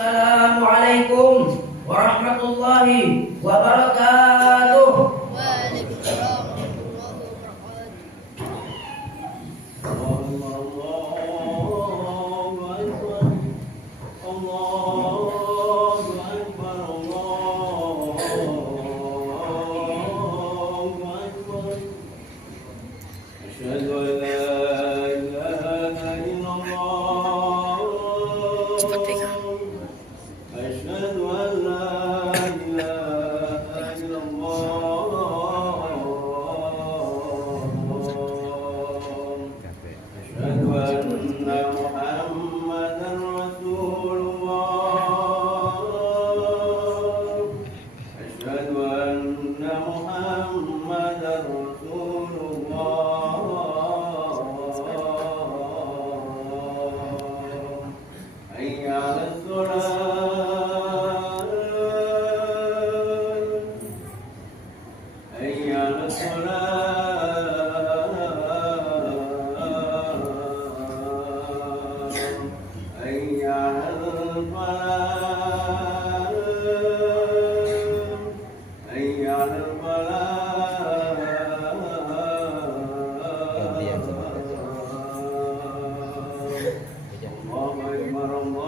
Assalamualaikum warahmatullahi wabarakatuh. Waalaikumsalam warahmatullahi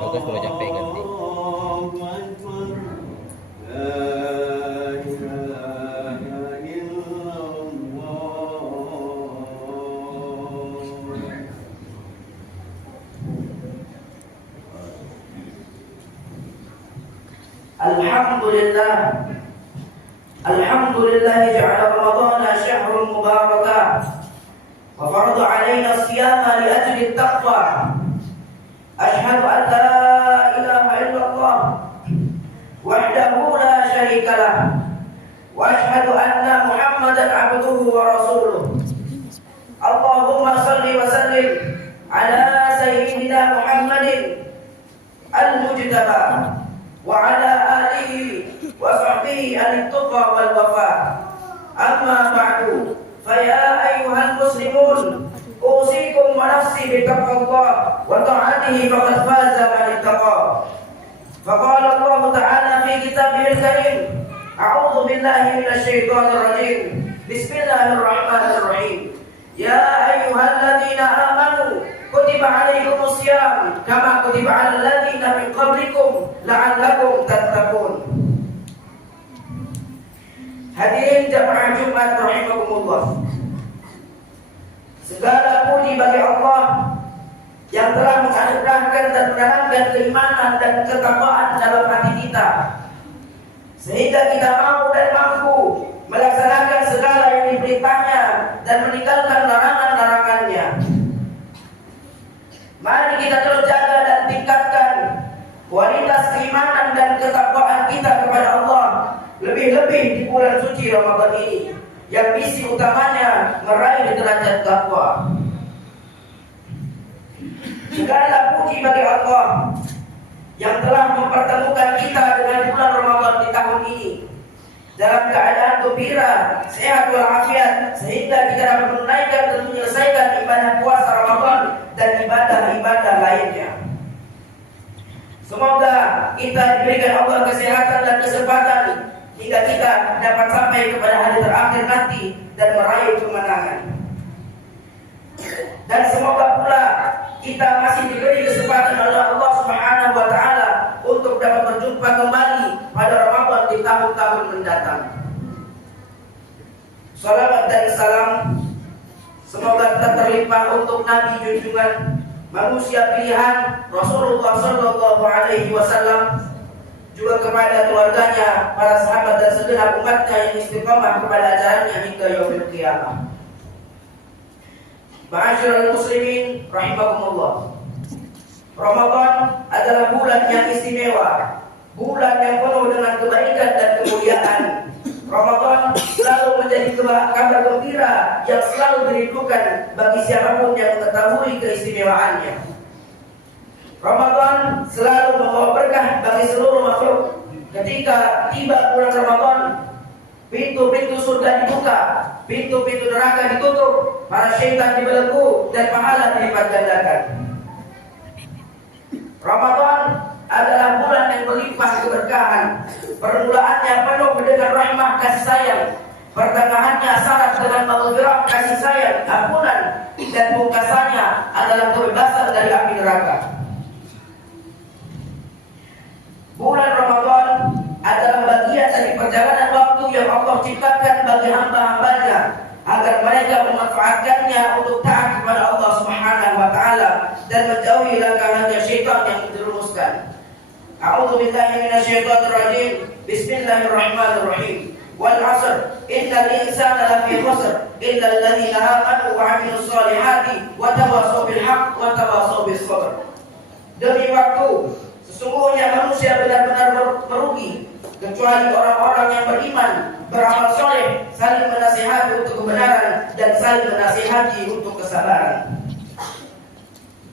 Bagus kalau capek ganti. Alhamdulillah ja'ala Ramadhana syahrul mubarakah wa farada 'alaina as-siyama li ajli at-taqwa. Ashhadu an la ilaha illallah wahdahu la syarika lah wa ashhadu anna Muhammadan 'abduhu wa rasuluh. Allahumma shalli wa sallim ala sayyidina Muhammadin al-mujtaba wa ala alihi wa sahbihi al-tuqa wal wafa. Amma ba'du, fa ya ayyuhal muslimun, usikum wa nafsi bi taqwallah wa ta'atihi faqad faza man ittaqa. Faqala Allah ta'ala fi kitabihil karim, a'udzu billahi minasy syaithanir rajim. Bismillahirrahmanirrahim. Ya ayyuhalladzina amanu kutiba 'alaikumus syiyam kama kutiba 'alal ladzina min qablikum la'allakum tattaqun. Hadirin jamaah Jumat rahimakumullah. Segala puji bagi Allah yang telah menganugerahkan dan menanamkan keimanan dan ketakwaan dalam hati kita, sehingga kita mau dan mampu melaksanakan segala yang diperintahnya dan meninggalkan larangan-larangannya. Mari kita terus jaga dan tingkatkan kualitas keimanan dan ketakwaan kita kepada Allah, lebih-lebih di bulan suci Ramadan ini yang misi utamanya meraih derajat takwa. Segala puji bagi Allah yang telah mempertemukan kita dengan bulan Ramadan di tahun ini dalam keadaan gembira, sehat walafiat, sehingga kita dapat menunaikan dan menyelesaikan ibadah puasa Ramadan dan ibadah-ibadah lainnya. Semoga kita diberikan Allah kesehatan dan kesempatan hingga kita dapat sampai kepada hari terakhir nanti dan meraih kemenangan. Dan semoga pula kita masih diberi kesempatan oleh Allah Subhanahu wa taala untuk dapat berjumpa kembali pada Ramadan di tahun-tahun mendatang. Salawat dan salam semoga tetap terlimpah untuk Nabi junjungan manusia pilihan Rasulullah sallallahu alaihi wasallam, juga kepada keluarganya, para sahabat dan segenap umatnya yang istiqamah kepada ajarannya hingga yaumil qiyamah. Ma'asyiral muslimin rahimakumullah. Ramadan adalah bulan yang istimewa, bulan yang penuh dengan kebaikan dan kemuliaan. Ramadan selalu menjadi kabar gembira yang selalu dirindukan bagi siapapun yang mengetahui keistimewaannya. Ramadan selalu membawa berkah bagi seluruh makhluk. Ketika tiba bulan Ramadan, pintu-pintu surga dibuka, pintu-pintu neraka ditutup, para syaitan dibelenggu dan pahala dilipat gandakan. Ramadan adalah bulan pernikahan. Permulaannya penuh dengan rahmah kasih sayang, pertengahannya syarat dengan maghfirah kasih sayang, ampunan, dan pungkasannya adalah kebebasan dari api neraka. Bulan Ramadan adalah bagian dari perjalanan waktu yang Allah ciptakan bagi hamba-hambanya agar mereka memanfaatkannya untuk taat kepada Allah Subhanahu wa taala dan menjauhi langkah-langkah syaitan yang menjerumuskan. A'udzu billahi minasyaitonir rajim. Bismillahirrahmanirrahim. Wal 'asr innal insana lafi khusr illa alladziina aamanu wa 'amilus shalihati wa tawassaw bil haqq wa tawassaw bis sabr. Demi waktu, sesungguhnya manusia benar-benar merugi kecuali orang-orang yang beriman, beramal soleh, saling menasihati untuk kebenaran dan saling menasihati untuk kesabaran.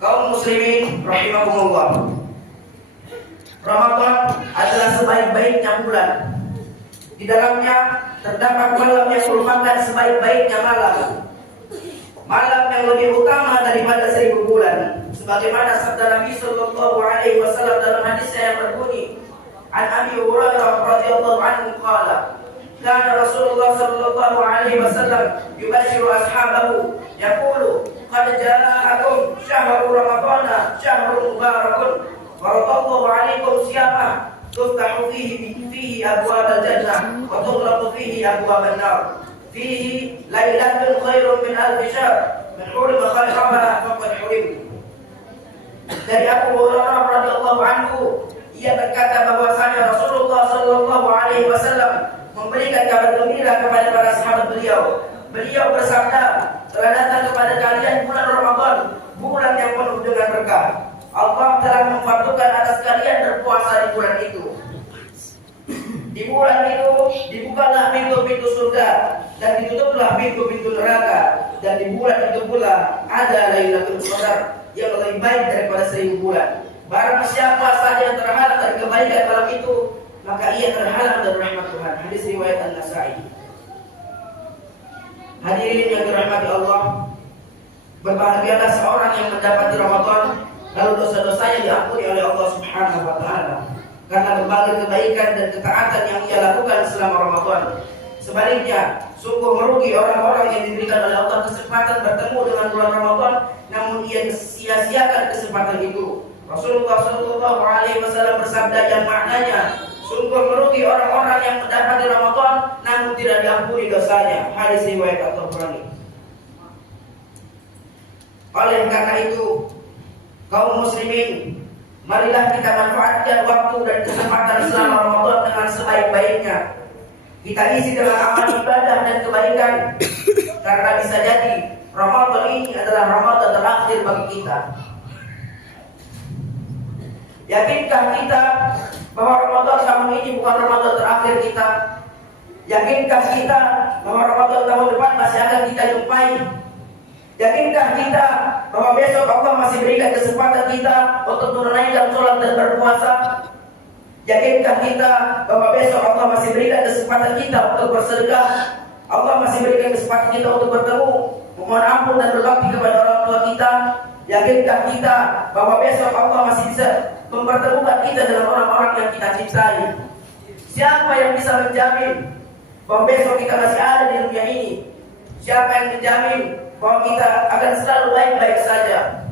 Kaum muslimin rahimakumullah, Ramadan adalah sebaik-baiknya bulan. Di dalamnya terdapat malam yang merupakan sebaik-baiknya malam, malam yang lebih utama daripada 1000 bulan. Sebagaimana sabda Nabi sallallahu alaihi wasallam dalam hadisnya yang berbunyi, An Abi Hurairah radhiyallahu anhu qala, kana Rasulullah sallallahu alaihi wasallam yubashiru ashabahu yaqulu qad ja'akum syahrul ramadana syahrul mubarakun faradallahu alaikum siyamah tuftahu fihi abwabal jannah wa tughlaqu fihi abwaban nar fihi lailatun khairun min alfi syahr man hurima khairaha faqad hurim. Dari Abu Hurairah radhiyallahu anhu, ia berkata bahwasanya Rasulullah sallallahu alaihi wasallam memberikan kabar gembira kepada para sahabat beliau. Beliau bersabda, telah datang kepada kalian bulan Ramadan, bulan yang penuh dengan berkah. Allah telah memfardukan atas kalian berpuasa di bulan itu. Di bulan itu dibukalah pintu-pintu surga dan ditutuplah pintu-pintu neraka, dan di bulan itu pula ada Lailatul Qadar yang lebih baik daripada 1000 bulan. Barang siapa saja yang terhalang dari kebaikan malam itu, maka ia terhalang dari rahmat Tuhan. Hadis riwayat An-Nasa'i. Hadirin yang dirahmati Allah, berbahagialah seorang yang mendapati Ramadan lalu dosa-dosanya diampuni oleh Allah Subhanahu wa taala karena berbagai kebaikan dan ketaatan yang ia lakukan selama Ramadan. Sebaliknya, sungguh merugi orang-orang yang diberikan oleh Allah kesempatan bertemu dengan bulan Ramadan, namun ia sia-siakan kesempatan itu. Rasulullah sallallahu alaihi wasallam bersabda yang maknanya, sungguh merugi orang-orang yang mendapati Ramadan namun tidak diampuni dosanya. Hadis riwayat At-Tabrani. Oleh karena itu, kaum muslimin, marilah kita manfaatkan waktu dan kesempatan selama Ramadan dengan sebaik-baiknya. Kita isi dengan amal ibadah dan kebaikan, karena bisa jadi Ramadan ini adalah Ramadan terakhir bagi kita. Yakinkah kita bahwa Ramadan tahun ini bukan Ramadan terakhir kita? Yakinkah kita bahwa Ramadan tahun depan masih akan kita jumpai? Yakinkah kita bahwa besok Allah masih berikan kesempatan kita untuk menunaikan sholat dan berpuasa? Yakinkah kita bahwa besok Allah masih berikan kesempatan kita untuk bersedekah? Allah masih berikan kesempatan kita untuk bertemu, memohon ampun dan berbakti kepada orang tua kita? Yakinkah kita bahwa besok Allah masih bisa mempertemukan kita dengan orang-orang yang kita cintai? Siapa yang bisa menjamin bahwa besok kita masih ada di dunia ini? Siapa yang menjamin bahwa kita akan selalu baik-baik saja?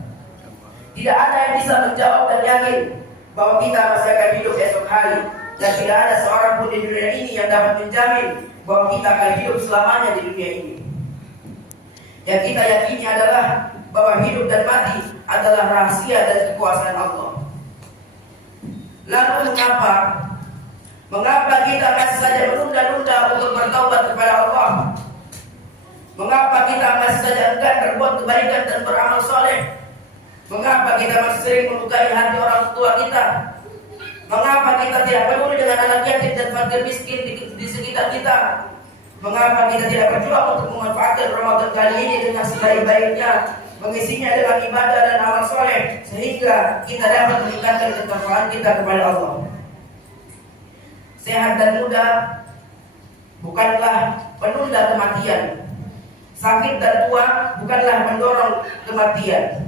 Tidak ada yang bisa menjawab dan yakin bahwa kita masih akan hidup esok hari, dan tidak ada seorang pun di dunia ini yang dapat menjamin bahwa kita akan hidup selamanya di dunia ini. Yang kita yakini adalah bahwa hidup dan mati adalah rahasia dan kekuasaan Allah. Lalu mengapa kita masih saja menunda-nunda untuk bertaubat kepada Allah? Mengapa kita masih saja enggan berbuat kebaikan dan beramal soleh? Mengapa kita masih sering melukai hati orang tua kita? Mengapa kita tidak peduli dengan anak yatim dan fakir miskin di sekitar kita? Mengapa kita tidak berjuang untuk memanfaatkan Ramadan kali ini dengan sebaik-baiknya, mengisinya dengan ibadah dan amal soleh, sehingga kita dapat meningkatkan ketakwaan kita kepada Allah? Sehat dan muda bukanlah penunda kematian. Sakit dan tua bukanlah mendorong kematian.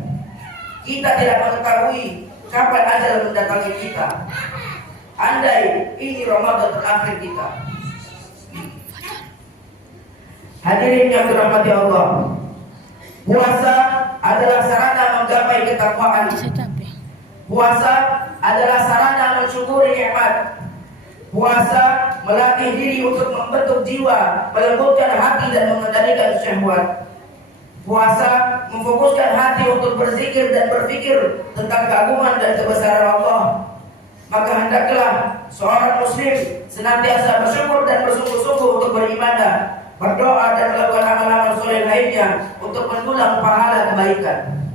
Kita tidak mengetahui kapan ajal mendatangi kita. andai ini Ramadan terakhir kita. Hadirin yang dirahmati Allah, puasa adalah sarana menggapai ketakwaan. Puasa adalah sarana mensyukuri nikmat. Puasa melatih diri untuk membentuk jiwa, melembutkan hati dan mengendalikan syahwat. Puasa memfokuskan hati untuk berzikir dan berpikir tentang keagungan dan kebesaran Allah. Maka hendaklah seorang muslim senantiasa bersyukur dan bersungguh-sungguh untuk beribadah, berdoa dan melakukan amal-amal soleh lainnya untuk mendulang pahala kebaikan,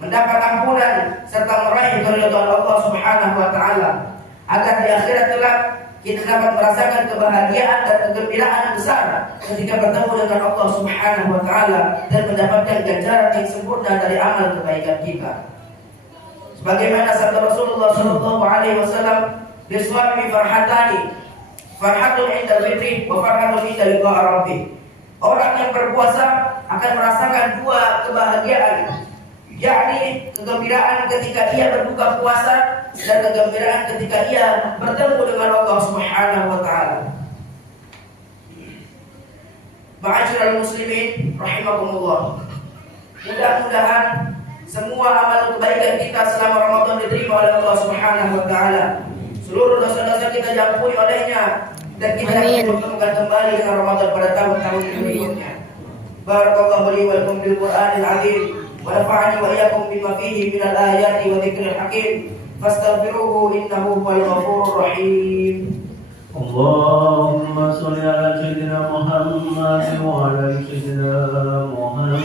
mendapat ampunan serta meraih keridhaan Allah Subhanahu wa taala, agar di akhirat kelak kita dapat merasakan kebahagiaan dan kegembiraan besar ketika bertemu dengan Allah Subhanahu wa taala dan mendapatkan ganjaran yang sempurna dari amal kebaikan kita. Sebagaimana sabda Rasulullah sallallahu alaihi wasallam, "Liswami farhatani, farhatun inda fitri wa farhatun inda liqa rabbih." Orang yang berpuasa akan merasakan dua kebahagiaan, yakni kegembiraan ketika ia berbuka puasa dan kegembiraan ketika ia bertemu dengan Allah Subhanahu wa taala. Ma'asyiral muslimin rahimakumullah. Mudah-mudahan semua amal kebaikan kita selama Ramadan diterima oleh Allah Subhanahu wa taala. Seluruh dosa-dosa kita diampuni olehnya dan kita dapat bertemukan kembali dengan Ramadan pada tahun-tahun berikutnya. Barakallahu li wa lakum bil Qur'anil azim wa nafa'ani wa iyyakum bima fihi minal ayati wa dzikril hakim. Fastaghfiruhu innahu huwal ghafurur rahim. Allahumma shalli ala sayyidina Muhammad wa ala ali sayyidina Muhammad.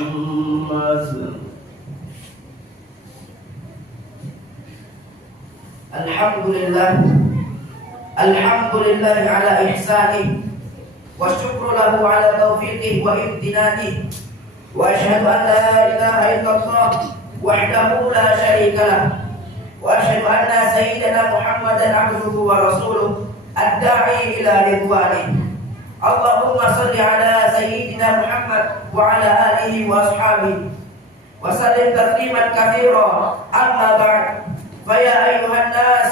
Alhamdulillah, alhamdulillah ala ihsanih, wa syukru lahu ala taufiqih wa imtinanihi, wa asyhadu an la ilaha illallah wahdahu la syarika lah, wa asyhadu anna sayyidana Muhammadan abduhu wa rasuluh ad-da'i ila ridwanih. Allahumma shalli ala sayyidina Muhammad wa ala alihi wa ashabihi wa sallim tasliman katsira. Amma ba'd. فيا أيها الناس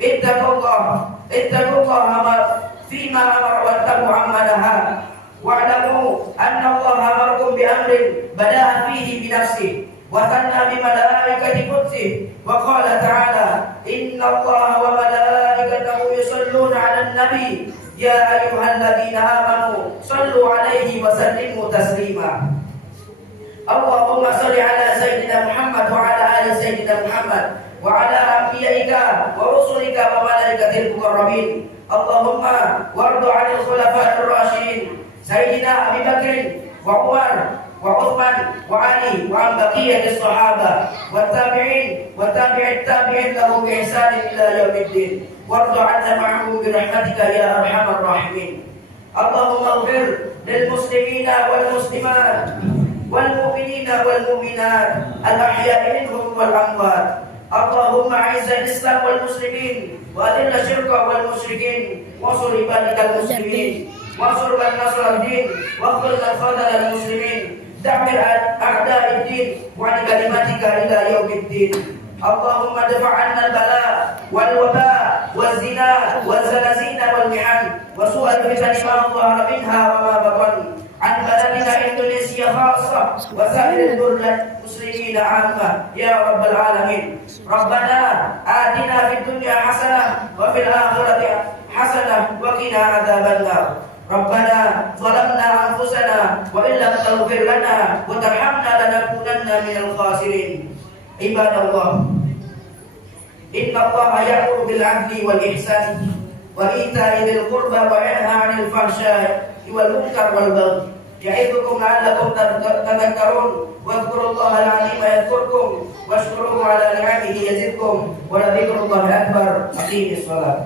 اتقوا الله فيما أمر واتقوا عما نهى واعلموا أن الله أمركم بأمر بدأ فيه بنفسه وثنى بملائكة قدسه وقال تعالى إن الله وملائكته يصلون على النبي يا أيها الذين آمنوا صلوا عليه وسلموا تسليما. اللهم صل على سيدنا محمد وعلى آل سيدنا محمد وعلى أنبيائك ورسلك وملائكة المقربين. اللهم وارض عن الخلفاء الراشدين سيدنا أبي بكر وعمر وعثمان وعلي وعن بقية الصحابة والتابعين وتابع التابعين له بإحسان إلى يوم الدين. وارض عنا معهم برحمتك يا أرحم الراحمين. اللهم اغفر للمسلمين والمسلمات والمؤمنين والمؤمنات الأحياء منهم والأموات. اللهم اعز الاسلام والمسلمين واذل الشرك والمشركين وانصر عبادك المسلمين وانصر من نصر الدين واخذل من خذل المسلمين. دمر اعداء الدين وعن كلمتك الى يوم الدين. اللهم ادفع عنا البلاء والوباء والزنا والزلازل والمحن وسوء الفتن ما ظهر منها وما بطن عن بلدنا إندونيسيا خاصة وسائر الدول المسلمين عامة يا رب العالمين. ربنا آتنا في الدنيا حسنة وفي الآخرة حسنة وقنا عذاب النار. ربنا ظلمنا أنفسنا وإن لم تغفر لنا وترحمنا لنكونن من الخاسرين. عباد الله، إن الله يأمر بالعدل والإحسان وإيتاء ذي القربى وينهى عن الفحشاء والمنكر والبغي يعظكم لعلكم تذكرون. واذكروا الله العظيم يذكركم واشكروه على نعمه يزدكم ولذكر الله أكبر. أقيموا الصلاة.